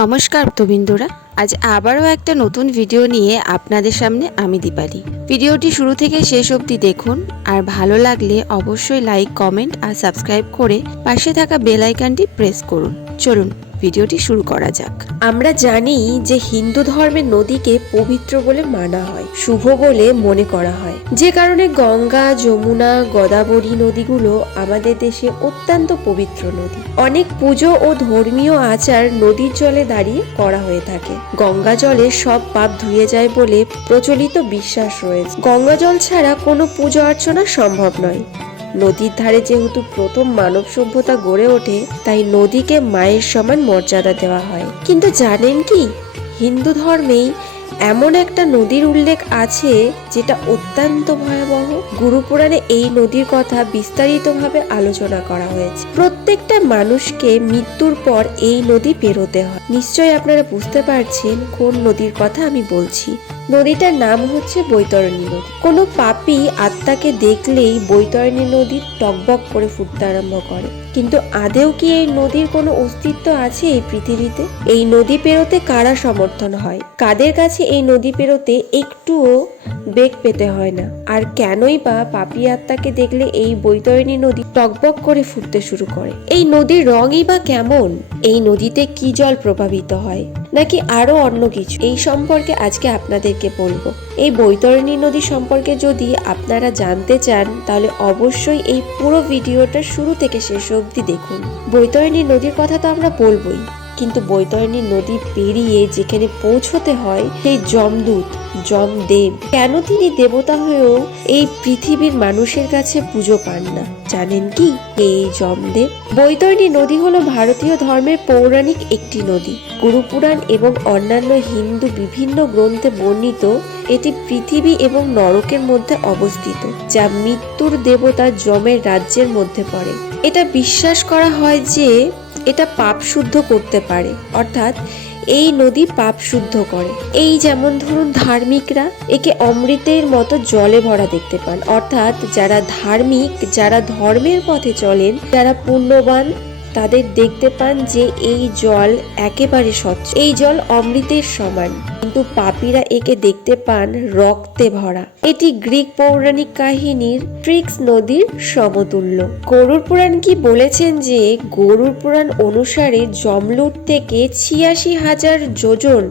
নমস্কার ভক্তবিন্দুরা, আজ আবারও একটা নতুন ভিডিও নিয়ে আপনাদের সামনে আমি দীপালি। ভিডিওটি শুরু থেকে শেষ অবধি দেখুন, আর ভালো লাগলে অবশ্যই লাইক কমেন্ট আর সাবস্ক্রাইব করে পাশে থাকা বেল আইকনটি প্রেস করুন। চলুন ভিডিওটি শুরু করা যাক। আমরা জানি যে হিন্দু ধর্মের নদীকে পবিত্র বলে মানা হয়, শুভ বলে মনে করা হয়। যে কারণে গঙ্গা, যমুনা, গোদাবরী নদীগুলো আমাদের দেশে অত্যন্ত পবিত্র নদী। অনেক পুজো ও ধর্মীয় আচার নদীর জলে দাঁড়িয়ে করা হয়ে থাকে। গঙ্গা জলে সব পাপ ধুয়ে যায় বলে প্রচলিত বিশ্বাস রয়েছে। গঙ্গা জল ছাড়া কোনো পুজো অর্চনা সম্ভব নয়। নদীর ধারে যেহেতু প্রথম মানব সভ্যতা গড়ে ওঠে, তাই নদীকে মায়ের সমান মর্যাদা দেওয়া হয়। কিন্তু জানেন কি? হিন্দু ধর্মেই এমন একটা নদীর উল্লেখ আছে, যেটা অত্যন্ত ভয়াবহ। গুরুপুরাণে এই নদীর কথা বিস্তারিতভাবে আলোচনা করা হয়েছে। প্রত্যেকটা মানুষকে মৃত্যুর পর এই নদী পেরোতে হয়। নিশ্চয়ই আপনারা বুঝতে পারছেন কোন নদীর কথা আমি বলছি। নদীটার নাম হচ্ছে বৈতরণী নদী। কোনো পাপি আত্মাকে দেখলেই বৈতরণী নদী টকবক করে ফুটতে আরম্ভ করে। কিন্তু আদেও কি এই নদীর কোনো অস্তিত্ব আছে এই পৃথিবীতে? এই নদী পেরোতে কারা সমর্থন হয়? কাদের কাছে এই নদী পেরোতে একটুও বেগ পেতে হয় না? আর কেনই বা পাপী আত্মাকে দেখলে এই বৈতরণী নদী টকবক করে ফুটতে শুরু করে? এই নদীর রঙই বা কেমন? এই নদীতে কি জল প্রভাবিত হয়? নাকি আরও অন্য কিছু? এই সম্পর্কে আজকে আপনাদেরকে বলব। এই বৈতরণী নদী সম্পর্কে যদি আপনারা জানতে চান, তাহলে অবশ্যই এই পুরো ভিডিওটা শুরু থেকে শেষ অবধি দেখুন। বৈতরণী নদীর কথা তো আমরা বলবোই। কিন্তু বৈতরণী নদী পেরিয়ে যেখানে পৌঁছতে হয়, সেই যমদূত, যমদেব। কেন তিনি দেবতা হয়েও এই পৃথিবীর মানুষের কাছে পুজো পান না? জানেন কি এই যমদেব? বৈতরণী নদী হলো ভারতীয় ধর্মের পৌরাণিক একটি নদী। গুরুপুরাণ এবং অন্যান্য হিন্দু বিভিন্ন গ্রন্থে বর্ণিত, এটি পৃথিবী এবং নরকের মধ্যে অবস্থিত, যা মৃত্যুর দেবতা যমের রাজ্যের মধ্যে পড়ে। এটা বিশ্বাস করা হয় যে এটা পাপ শুদ্ধ করতে পারে। অর্থাৎ এই নদী পাপ শুদ্ধ করে। এই যেমন ধরুন ধার্মিকরা একে অমৃতের মতো জলে ভরা দেখতে পান। অর্থাৎ যারা ধার্মিক, যারা ধর্মের পথে চলেন, যারা পুণ্যবান তাদের দেখতে পান যে এই জল একেবারে স্বচ্ছ। এই জল অমৃতের সমান, কিন্তু পাপীরা একে দেখতে পান রক্তে ভরা। এটি গ্রিক পৌরাণিক কাহিনীর ট্রিক্স নদীর সমতুল্য। গরুর পুরাণ কি বলেছেন যে, গরুর পুরাণ অনুসারে জমলুট থেকে ছিয়াশি হাজার যোজন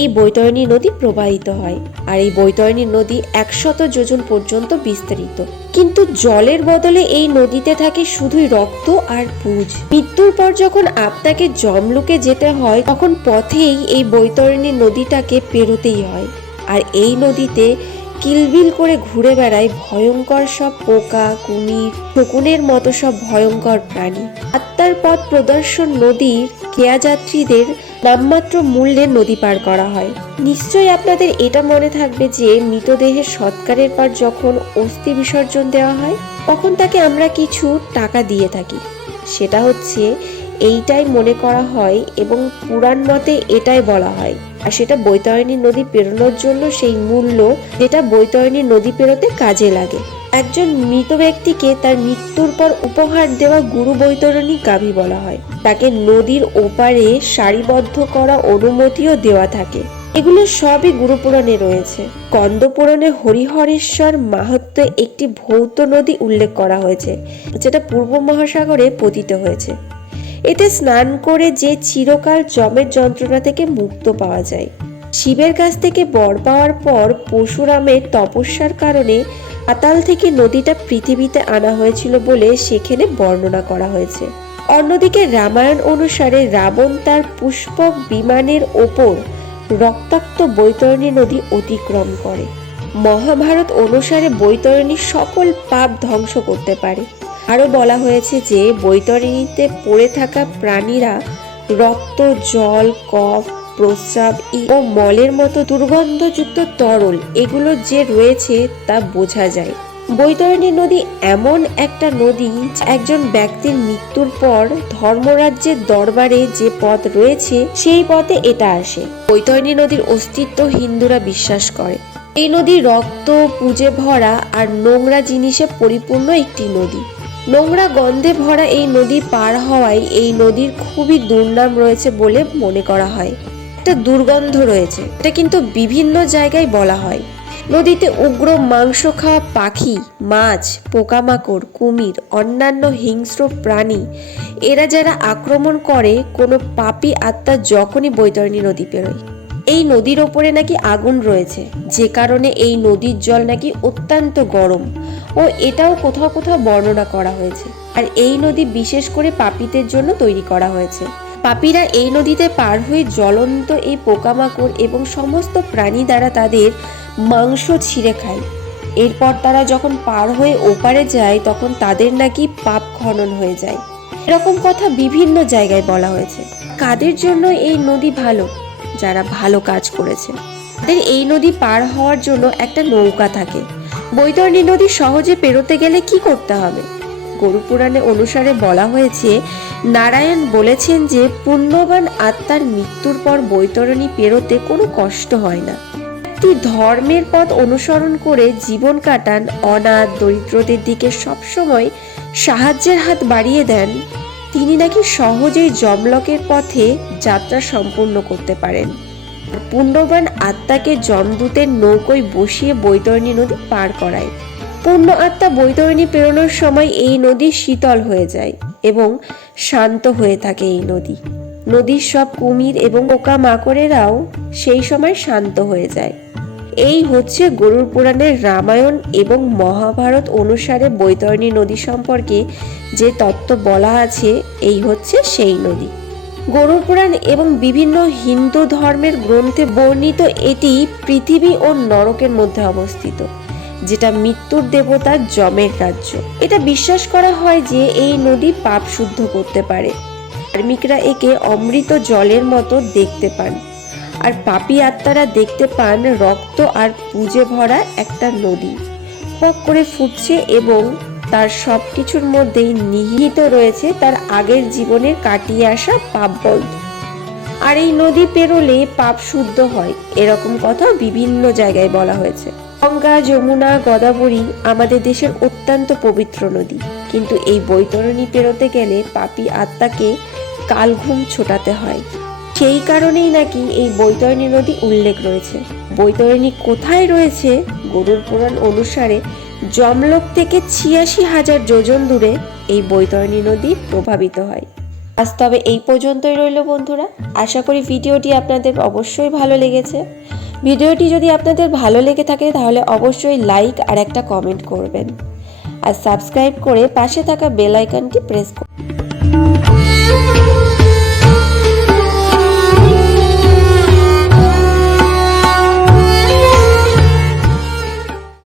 এই বৈতরণী নদী প্রবাহিত হয়, আর এই বৈতরণী নদী একশত যোজন পর্যন্ত বিস্তারিত। কিন্তু জলের বদলে এই নদীতে থাকে শুধুই রক্ত আর পুজ। মৃত্যুর পর যখন আপনাকে জমলুকে যেতে হয়, তখন পথেই এই বৈতরণী নদীটাকে পেরোতেই হয়। আর এই নদীতে কিলবিল করে ঘুরে বেড়ায় ভয়ঙ্কর সব পোকা, কুমির, শকুনের মতো সব ভয়ঙ্কর প্রাণী। আত্মার পথ প্রদর্শন নদীর কেয়া যাত্রীদের নামমাত্র মূল্যে নদী পার করা হয়। নিশ্চয়ই আপনাদের এটা মনে থাকবে যে মৃতদেহের সৎকারের পর যখন অস্থি বিসর্জন দেওয়া হয়, তখন তাকে আমরা কিছু টাকা দিয়ে থাকি। সেটা হচ্ছে এইটাই মনে করা হয় এবং পুরাণ মতে এটাই বলা হয়। আর সেটা বৈতরণী নদী পেরোনোর জন্য সেই মূল্য যেটা বৈতরণী নদী পেরোতে কাজে লাগে। একজন মৃত ব্যক্তিকে তার মৃত্যুর পর উপহার দেওয়া গুরু বৈতরণী গাভী বলা হয়। তাকে নদীর ওপারে সারিবদ্ধ করা অনুমতিও দেওয়া থাকে। এগুলো সবই গুরুপুরাণে রয়েছে। কন্দপুরাণে হরিহরেশ্বর মাহাত্ম একটি ভৌত নদী উল্লেখ করা হয়েছে, যেটা পূর্ব মহাসাগরে পতিত হয়েছে। এতে স্নান করে যে চিরকাল জমের যন্ত্রণা থেকে মুক্ত পাওয়া যায়। শিবের কাছ থেকে বর পাওয়ার পর পরশুরামের তপস্যার কারণে পাতাল থেকে নদীটা পৃথিবীতে আনা হয়েছিল বলে সেখানে বর্ণনা করা হয়েছে। অন্যদিকে রামায়ণ অনুসারে রাবণ তার পুষ্পক বিমানের ওপর রক্তাক্ত বৈতরণী নদী অতিক্রম করে। মহাভারত অনুসারে বৈতরণী সকল পাপ ধ্বংস করতে পারে। আরও বলা হয়েছে যে বৈতরণীতে পড়ে থাকা প্রাণীরা রক্ত, জল, কফ, প্রস্রাব ও মলের মতো দুর্গন্ধযুক্ত তরল, এগুলো যে রয়েছে তা বোঝা যায়। বৈতরণী নদী এমন একটা নদী একজন ব্যক্তির মৃত্যুর পর ধর্মরাজ্যের দরবারে যে পথ রয়েছে, সেই পথে এটা আসে। বৈতরণী নদীর অস্তিত্ব হিন্দুরা বিশ্বাস করে। এই নদী রক্ত, পুজে ভরা আর নোংরা জিনিসে পরিপূর্ণ একটি নদী। নোংরা গন্ধে ভরা এই নদী পার হওয়ায় এই নদীর খুবই দুর্নাম রয়েছে বলে মনে করা হয়। একটা দুর্গন্ধ রয়েছে, এটা কিন্তু বিভিন্ন জায়গায় বলা হয়। নদীতে উগ্র মাংস খাওয়া পাখি, মাছ, পোকামাকড়, কুমির, অন্যান্য হিংস্র প্রাণী, এরা যারা আক্রমণ করে, কোনো পাপি আত্মা যখনই বৈতরণী নদী পেরোয় এই নদীর ওপরে নাকি আগুন রয়েছে। যে কারণে এই নদীর জল নাকি অত্যন্ত গরম। ও এটাও কোথাও কোথাও বর্ণনা করা হয়েছে। আর এই নদী বিশেষ করে পাপীদের জন্য তৈরি করা হয়েছে। পাপীরা এই নদীতে পার হয়ে জ্বলন্ত এই পোকামাকড় এবং সমস্ত প্রাণী দ্বারা তাদের মাংস ছিঁড়ে খায়। এরপর তারা যখন পার হয়ে ওপারে যায়, তখন তাদের নাকি পাপ খনন হয়ে যায়। এরকম কথা বিভিন্ন জায়গায় বলা হয়েছে। কাদের জন্য এই নদী ভালো? যারা ভালো কাজ করেছে। তাদের এই নদী পার হওয়ার জন্য একটা নৌকা থাকে। বৈতরণী নদী সহজে পেরোতে গেলে কি করতে হবে? গরু পুরাণে অনুসারে বলা হয়েছে, নারায়ণ বলেছেন যে, পুণ্যবান আত্মার মৃত্যুর পর বৈতরণী পেরোতে কোনো কষ্ট হয় না। ব্যক্তি ধর্মের পথ অনুসরণ করে জীবন কাটান, অনাথ দরিদ্রদের দিকে সবসময় সাহায্যের হাত বাড়িয়ে দেন। তিনি নাকি সহজেই জমলকের পথে যাত্রা সম্পূর্ণ করতে পারেন। পুণ্যবান আত্মাকে জমদূতের নৌকোয় বসিয়ে বৈতরণী নদী পার করায়। পূর্ণ আত্মা বৈতরণী পেরোনোর সময় এই নদী শীতল হয়ে যায় এবং শান্ত হয়ে থাকে এই নদী। নদীর সব কুমির এবং পোকা মাকড়েরাও সেই সময় শান্ত হয়ে যায়। এই হচ্ছে গরুর পুরাণের রামায়ণ এবং মহাভারত অনুসারে বৈতরণী নদী সম্পর্কে যে তত্ত্ব বলা আছে, এই হচ্ছে সেই নদী। গরুর পুরাণ এবং বিভিন্ন হিন্দু ধর্মের গ্রন্থে বর্ণিত এটি পৃথিবী ও নরকের মধ্যে অবস্থিত, যেটা মৃত্যুর দেবতা যমের রাজ্য। এটা বিশ্বাস করা হয় যে এই নদী পাপ শুদ্ধ করতে পারে। ধার্মিকরা একে অমৃত জলের মতো দেখতে পান। আর পাপী আত্মারা দেখতে পান রক্ত আর পুজে ভরা একটা নদী। পক করে ফুটছে এবং তার সব কিছুর মধ্যেই নিহিত রয়েছে তার আগের জীবনের কাটিয়ে আসা পাপ বন্ধ। আর এই নদী পেরোলে পাপ শুদ্ধ হয়, এরকম কথা বিভিন্ন জায়গায় বলা হয়েছে। গঙ্গা, যমুনা, গদাবরী আমাদের দেশের অত্যন্ত পবিত্র নদী। কিন্তু এই বৈতরণী পেরোতে গেলে পাপী আত্মাকে কালঘুম ছোটাতে হয়। সেই কারণেই নাকি এই বৈতরণী নদী উল্লেখ রয়েছে। বৈতরণী কোথায় রয়েছে গরুর পুরাণ অনুসারে জমলোক থেকে ছিয়াশি হাজার যোজন দূরে এই বৈতরণী নদী প্রভাবিত হয়। আজ তবে এই পর্যন্তই রইল বন্ধুরা। আশা করি ভিডিওটি আপনাদের অবশ্যই ভালো লেগেছে। ভিডিওটি যদি আপনাদের ভালো লেগে থাকে তাহলে অবশ্যই লাইক আর একটা কমেন্ট করবেন। আর সাবস্ক্রাইব করে পাশে থাকা বেল আইকনটি প্রেস করুন।